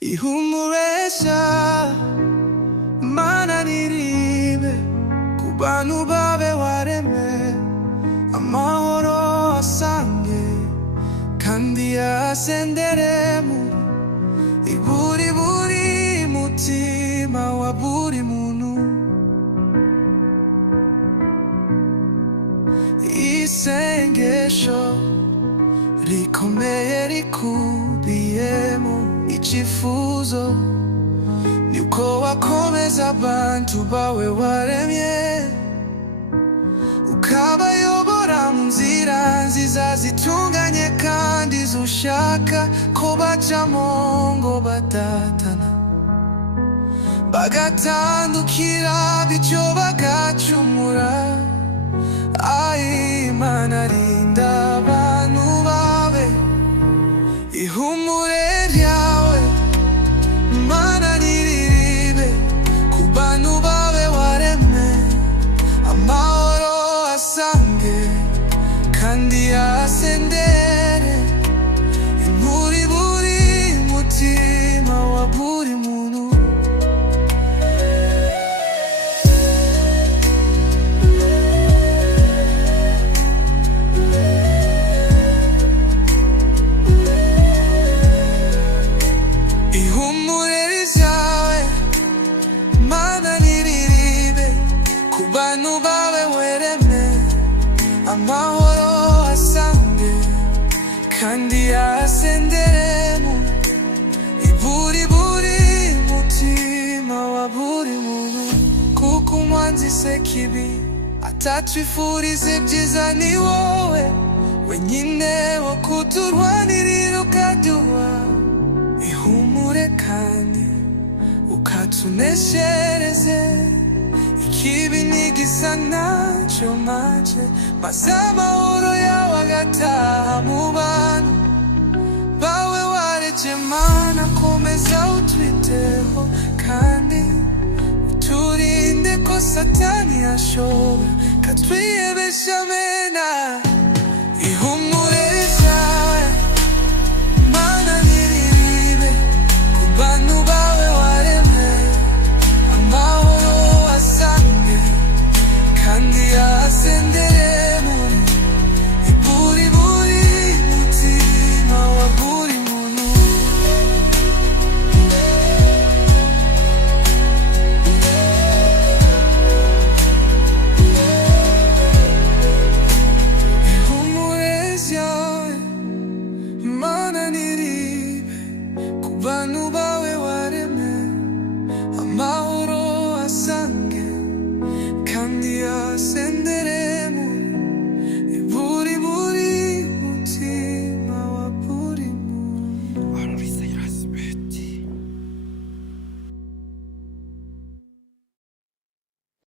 ihumuresha Mana niribe ku bantu bawe waremye, amahoro asange kandi asendere muri buri mutima wa buri muntu. Isengesho rikomeye rikubiyemo icyifuzo nuko wakomeza abantu bawe waremye, ukabayobora mu nzira nziza zitunganye kandi zushaka ko bacamo ngo badatana, bagatandukira bityo bagacumura. Mana rinda abantu bawe, ihumure ryawe Mana niribe ku bantu bawe waremye, amahoro asange kandi asendere muri buri mutima wa buri muntu. Bantu bawe waremye, amahoro asange kandi asendere muri buri mutima wa buri muntu. Kuko umwanzi sekibi atatwifuriza ibyiza, ni wowe wenyine wo kuturwanirira ukaduha ihumure kandi ukatuneshereze. Ikibi nigisa nacyo maze, maze amahoro yawe agataha mu bantu bawe waremye. Mana komeza utwiteho kandi uturinde ko Satani ashobora katwiyebesha. Mena ihumure ryawe Mana niribe ku bantu bawe waremye, amahoro asange kandi asendere muri buri mutima wa buri muntu. Ihumure ryawe Mana niribe ku bantu bawe waremye, amahoro asange kandi asendere